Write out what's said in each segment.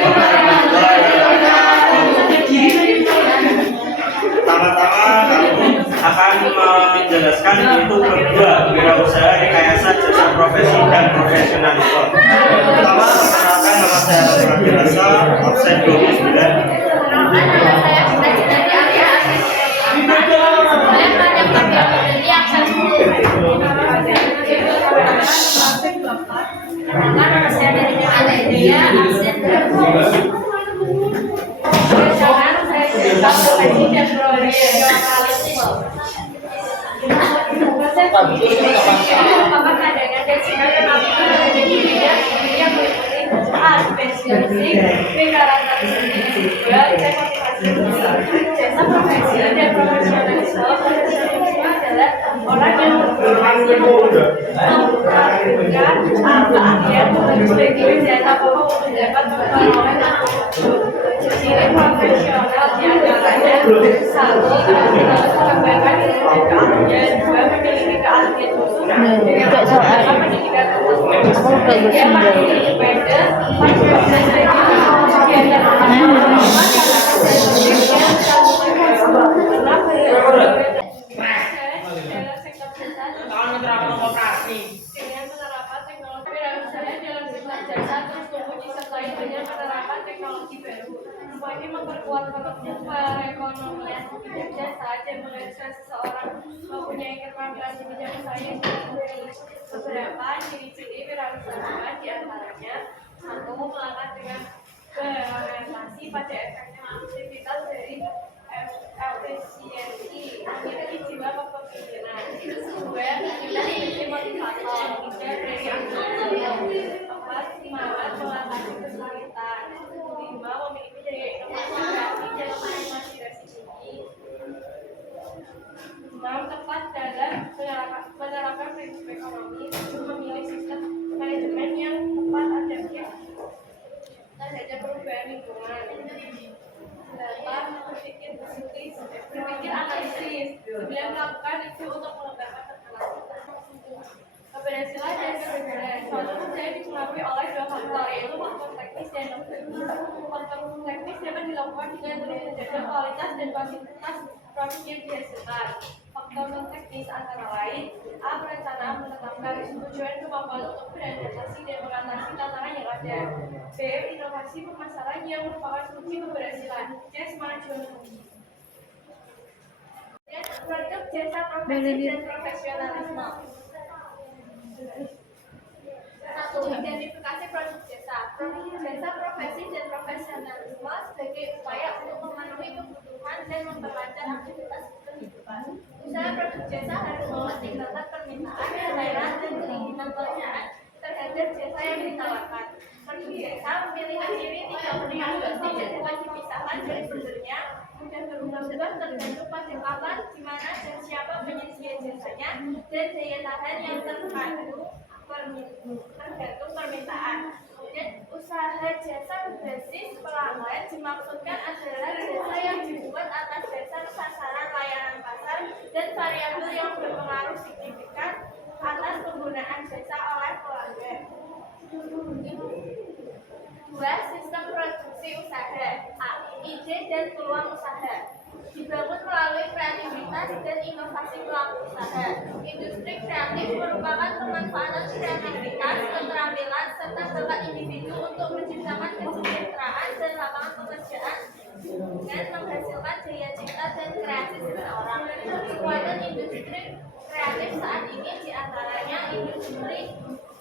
Assalamualaikum warahmatullahi wabarakatuh. Pertama-tama akan menjelaskan itu kedua wirausaha rekayasa jasa profesi dan profesionalisme. Pertama, perkenalkan nama saya Rasa, absen 29. Jasa profesi dan profesionalisme adalah orang yang berprofesi melakukan keahlian sebagai jasa pokok untuk dapat memperoleh ciri profesional diantaranya satu mengembangkan ilmu dan keahlian, dua memiliki keahlian khusus dengan pendidikan khusus, tiga mandiri independen, ini memperkuat perekonomian bidang jasa dan mengharuskan seseorang mempunyai keterampilan di bidang usaha. Beberapa ciri-ciri wirausaha diantaranya: satu, melakukan dengan berorientasi pada efektif aktivitas dari efisiensi, memiliki jiwa kepemimpinan. Dua, memiliki motivator, tiga dari aktivitas. Empat, semangat mengatasi kesulitan. Lima, memiliki daya inovasi dan imajinasi tinggi. Enam, tepat dalam menerapkan prinsip ekonomi. Memilih sistem manajemen yang tepat adaptif terhadap perubahan lingkungan. 8, berpikir kritis, berpikir analisis. 9, melakukan itu untuk mengembangkan keterampilan. Keberhasilan dan kegagalan. Suatu kerja dipengaruhi oleh dua faktor, yaitu faktor teknis dan non teknis. Faktor teknis dapat dilakukan dengan menjaga kualitas dan kuantitas produk yang dihasilkan. Faktor non teknis antara lain: A. Perencanaan, menetapkan tujuan, kemampuan untuk beradaptasi dan mengatasi tantangan yang ada. B. Inovasi pemasaran yang merupakan kunci keberhasilan. C. Semangat juang tinggi. Produk jasa profesi dan profesionalisme. 1. Identifikasi produk jasa. Produk jasa profesi dan profesionalisme sebagai upaya untuk memenuhi kebutuhan dan memperlancar aktivitas kehidupan. Usaha produk jasa harus mempertimbangkan permintaan, selera, dan keinginan perusahaan terhadap jasa yang ditawarkan. Produk jasa memiliki ciri tidak penting, tidak dapat dipisahkan dari sumbernya, mudah berubah-ubah tergantung pada kapan, di mana, dan siapa penyedia jasanya, dan daya tahan yang tergantung permintaan. Kemudian usaha jasa berbasis pelanggan dimaksudkan adalah jasa yang dibuat atas dasar sasaran layanan pasar dan variabel yang berpengaruh signifikan atas penggunaan jasa oleh pelanggan. 2. Sistem produksi usaha. A. Ide dan peluang usaha dibangun melalui kreativitas dan inovasi pelaku usaha. Industri kreatif merupakan pemanfaatan kreativitas, keterampilan, serta bakat individu untuk menciptakan kesejahteraan dan lapangan pekerjaan dan menghasilkan daya cipta dan kreasi seseorang. Kekuatan industri kreatif saat ini diantaranya industri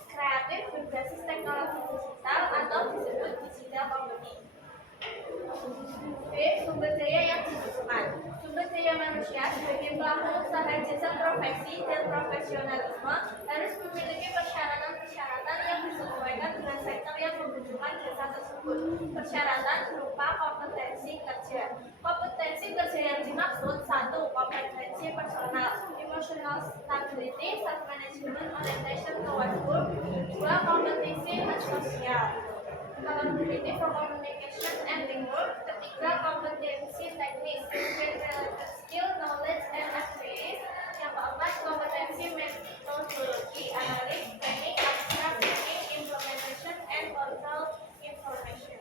kreatif berbasis teknologi digital atau disebut digital company. B. Sumber daya yang dibutuhkan. Sumber daya manusia sebagai pelaku usaha jasa profesi dan profesionalisme harus memiliki persyaratan-persyaratan yang disesuaikan dengan sektor yang membutuhkan jasa tersebut. Persyaratan berupa kompetensi kerja. Kompetensi kerja yang dimaksud: 1. Kompetensi personal, emotional stability, self-management, orientation toward work. 2. Kompetensi sosial, capability for communication and teamwork. Ketiga, kompetensi teknis, related skill, knowledge, and experience. Yang keempat, kompetensi metodologi, analis, teknik, abstract thinking, implementation, and control information.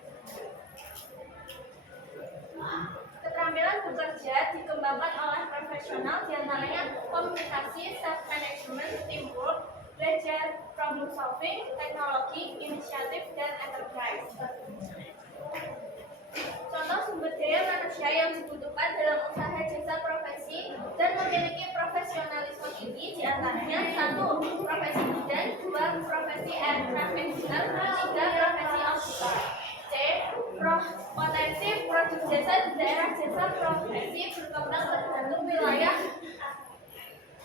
orientasi self-management, teamwork, belajar problem solving, teknologi, inisiatif, dan enterprise. Contoh sumber daya manusia yang dibutuhkan dalam usaha jasa profesi dan memiliki profesionalisme tinggi diantaranya 1. Profesi bidan, 2. Profesi aircraft engineer, 3. Profesi auditor. C. Potensi produk jasa di daerah jasa profesi berkembang tergantung wilayah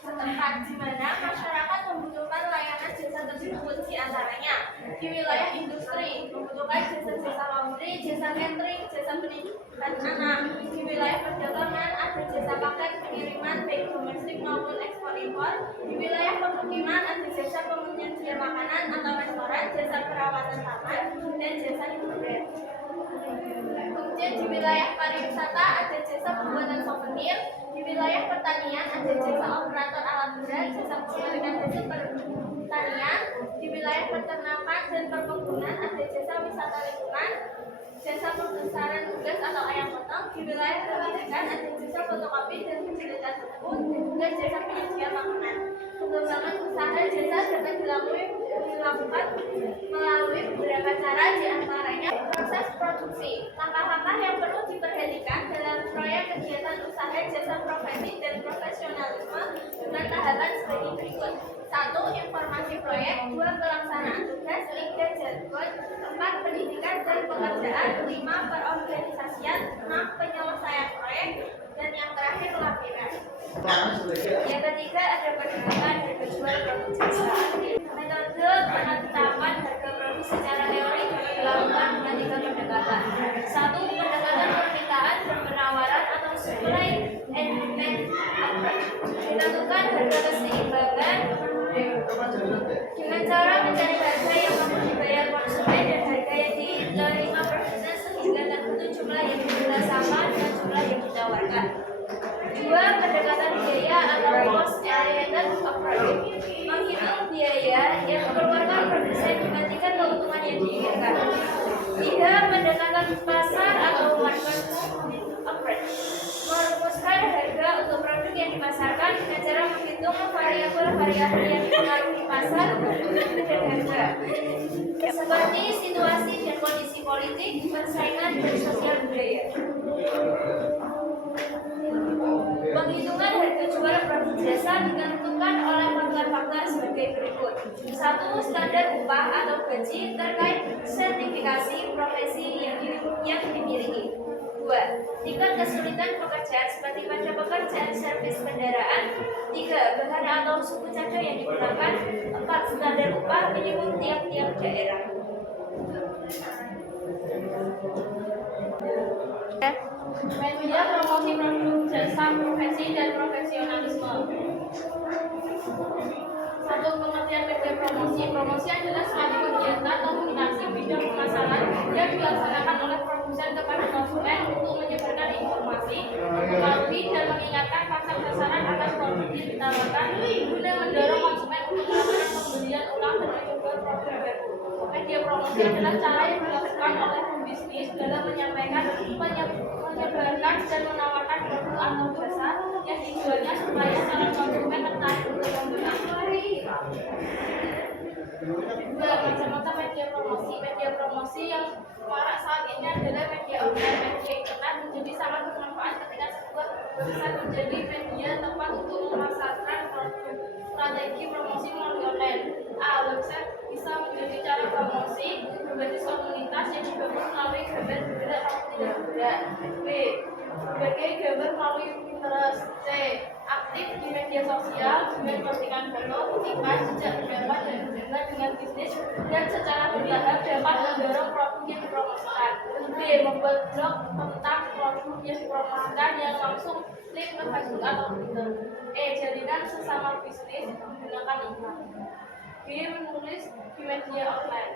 setempat di mana masyarakat membutuhkan layanan jasa tersebut diantaranya di wilayah industri membutuhkan jasa-jasa laundry, jasa catering, jasa pendidikan anak. Di wilayah perdagangan ada jasa paket pengiriman baik domestik maupun ekspor impor. Di wilayah pemukiman ada jasa penyedia makanan atau restoran, jasa perawatan taman, dan jasa hiburan. Kemudian di wilayah pariwisata ada jasa pembuatan souvenir. Di wilayah pertanian ada jasa operator alat berat, jasa pengiriman jasa pertanian. Di wilayah peternakan dan perkebunan ada jasa wisata lingkungan, jasa pembesaran unggas atau ayam potong. Di wilayah pendidikan ada jasa fotokopi dan penjelasan buku, dan juga jasa penyedia makanan. Pengembangan usaha jasa dapat dilakukan melalui beberapa cara, diantaranya proses produksi. Langkah-langkah yang perlu diperhatikan dalam proyek kegiatan usaha jasa profesi dan profesionalisme dengan tahapan sebagai berikut. 1. Informasi proyek, 2. Pelaksanaan tugas, 3. jargon, 4. Pendidikan dan pekerjaan, 5. Perorganisasian, 6. Penyelesaian proyek, dan yang terakhir laporan. Yang ketiga ada pendidikan harga jual produk jasa. Metode penetapan harga produk secara teori dapat dilakukan dengan 3 pendekatan. 1. Pendekatan permintaan dan penawaran atau supply and demand approach. Ditentukan harga keseimbangan dengan cara mencari harga yang mampu dibayar konsumen dan harga yang diterima produsen sehingga tertentu jumlah yang dijual sama dengan jumlah yang ditawarkan. 2. Pendekatan biaya atau cost oriented approach. Menghitung biaya yang dikeluarkan produsen dibandingkan keuntungan yang diinginkan. 3. Pendekatan pasar atau market approach. Merumuskan harga untuk produk yang dipasarkan dengan cara menghitung variabel-variabel yang mempengaruhi pasar dan harga, seperti situasi dan kondisi politik, persaingan, dan sosial budaya. Penghitungan harga jual produk jasa ditentukan oleh faktor-faktor sebagai berikut. 1. Standar upah atau gaji terkait sertifikasi profesi yang dimiliki. 2. Tingkat kesulitan pekerjaan seperti pada pekerjaan servis kendaraan. 3. Bahan atau suku cadang yang digunakan. 4. Standar upah minimum tiap-tiap daerah. Media promosi produk jasa profesi dan profesionalisme. 1. Pengertian media promosi. Promosi adalah suatu kegiatan komunikasi bidang pemasaran yang dilaksanakan oleh produsen kepada konsumen untuk menyebarkan informasi, mempengaruhi dan mengingatkan pasar sasaran atas produk yang ditawarkan guna mendorong konsumen untuk melakukan pembelian ulang dan mencoba produk baru. Media promosi adalah cara yang dilakukan oleh pembisnis dalam menyampaikan, menyebarkan dan menawarkan produk atau jasa yang dijualnya supaya calon konsumen tertarik untuk membeli. 2. Macam-macam media promosi. Media promosi yang marak saat ini adalah media online. Media internet menjadi sangat bermanfaat ketika sebuah website menjadi media tempat untuk memasarkan produk. Strategi promosi melalui online. A. Website bisa menjadi cara promosi berbasis komunitas yang dibangun melalui gambar bergerak atau tidak bergerak. B. Sebagai gambar melalui Pinterest. C. Aktif di media sosial dengan postingan foto, kutipan, jejak pendapat dan hubungan dengan bisnis dan secara bertahap dapat mendorong produk yang dipromosikan. D. Membuat blog tentang produk yang dipromosikan yang langsung link ke Facebook atau Twitter. E. Jalinan sesama bisnis menggunakan iklan. B. Menulis di media online.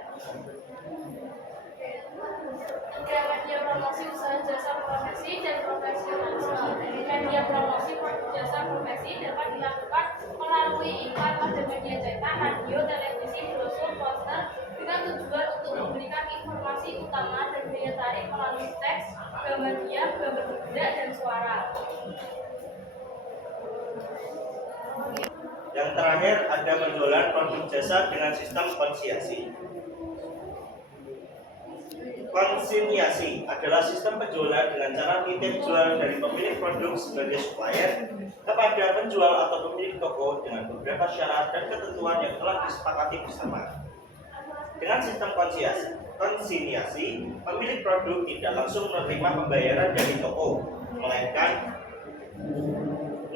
3. Media promosi usaha jasa profesi dan profesionalisme. Media promosi produk jasa profesi dapat dilakukan melalui iklan pada media cetak, radio, televisi, brosur, poster dengan tujuan untuk memberikan informasi utama dan daya tarik melalui teks, gambar diam, gambar bergerak, dan suara. Yang terakhir ada penjualan produk jasa dengan sistem konsinyasi. Konsinyasi adalah sistem penjualan dengan cara titip jual dari pemilik produk sebagai supplier kepada penjual atau pemilik toko dengan beberapa syarat dan ketentuan yang telah disepakati bersama. Dengan sistem konsinyasi, pemilik produk tidak langsung menerima pembayaran dari toko, melainkan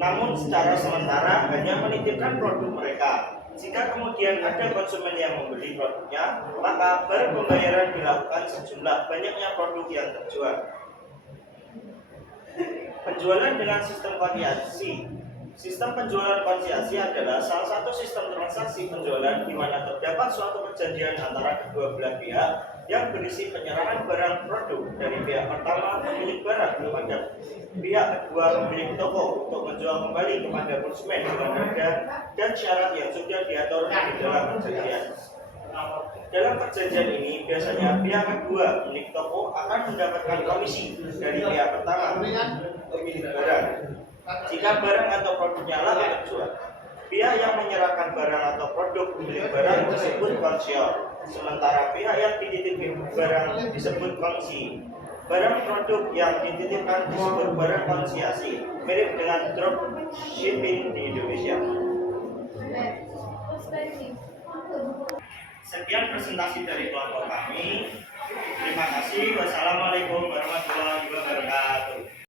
namun secara sementara hanya menitipkan produk mereka. Jika kemudian ada konsumen yang membeli produknya, maka baru pembayaran dilakukan sejumlah banyaknya produk yang terjual. Penjualan dengan sistem konsinyasi. Sistem penjualan konsinyasi adalah salah satu sistem transaksi penjualan di mana terdapat suatu perjanjian antara kedua belah pihak yang berisi penyerahan barang produk dari pihak pertama pemilik barang kepada pihak kedua pemilik toko untuk menjual kembali kepada konsumen dengan harga dan syarat yang sudah diatur di dalam perjanjian. Dalam perjanjian ini biasanya pihak kedua pemilik toko akan mendapatkan komisi dari pihak pertama pemilik barang jika barang atau produknya laku terjual. Pihak yang menyerahkan barang atau produk pemilik barang disebut konsior, sementara pihak yang dititipi barang disebut kongsi. Barang produk yang dititipkan disebut barang konsinyasi, mirip dengan drop shipping di Indonesia. Sekian presentasi dari kelompok kami. Terima kasih. Wassalamualaikum warahmatullahi wabarakatuh.